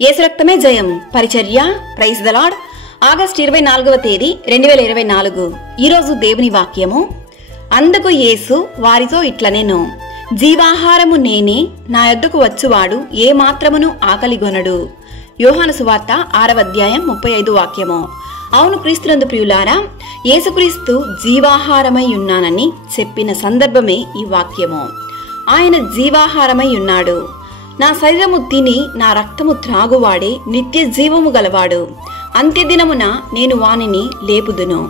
యేసు రక్తమే జయం పరిచర్య ప్రైజ్ ద లార్డ్. ఆగస్టు 24వ తేదీ 2024. ఈరోజు దేవుని వాక్యము. అందుకు యేసు వారితో ఇట్లనెను, జీవాహారము నేనే, నా యొద్దకు వచ్చువాడు ఏ మాత్రమును ఆకలిగొనడు. యోహాను సువార్త 6వ అధ్యాయం 35 వాక్యము. అవును క్రీస్తునందు ప్రియులారా, యేసుక్రీస్తు జీవాహారమై ఉన్నానని చెప్పిన సందర్భమే ఈ వాక్యము. ఆయన జీవాహారమై ఉన్నాడు. నా శరీరము తిని నా రక్తము త్రాగువాడే నిత్య జీవము గలవాడు. అంత్యదినమున నేను వానిని లేపుదును.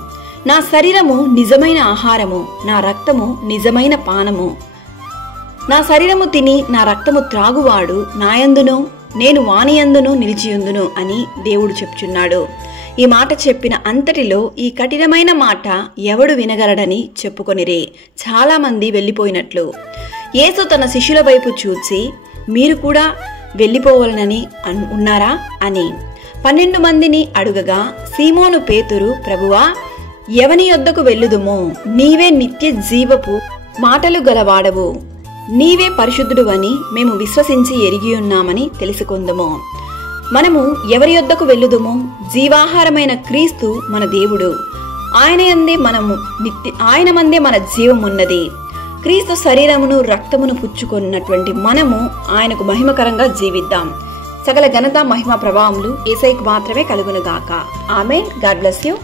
నా శరీరము నిజమైన ఆహారము, నా రక్తము నిజమైన పానము. నా శరీరము తిని నా రక్తము త్రాగువాడు నాయందును, నేను వానియందును నిలిచియుందును అని దేవుడు చెప్పుచున్నాడు. ఈ మాట చెప్పిన అంతటిలో ఈ కఠినమైన మాట ఎవడు వినగలడని చెప్పుకొనిరే. చాలా మంది వెళ్ళిపోయినట్లు. యేసు తన శిష్యుల వైపు చూచి, మీరు కూడా వెళ్ళిపోవాలనని ఉన్నారా అని 12 మందిని అడుగగా, సీమోను పేతురు, ప్రభువా, ఎవని యొద్దకు వెళ్ళుదుమో? నీవే నిత్య జీవపు మాటలు గలవాడవు, నీవే పరిశుద్ధుడు అని మేము విశ్వసించి ఎరిగి ఉన్నామని తెలుసుకుందుము. మనము ఎవరి యొద్దకు వెళ్ళుదుమో? జీవాహారమైన క్రీస్తు మన దేవుడు. ఆయన మందే మన జీవమున్నది. క్రీస్తు శరీరమును రక్తమును పుచ్చుకున్నటువంటి మనము ఆయనకు మహిమకరంగా జీవిద్దాం. సకల ఘనత మహిమ ప్రభావములు యేసయ్యకు మాత్రమే కలుగునుగాక. ఆమేన్. God bless you.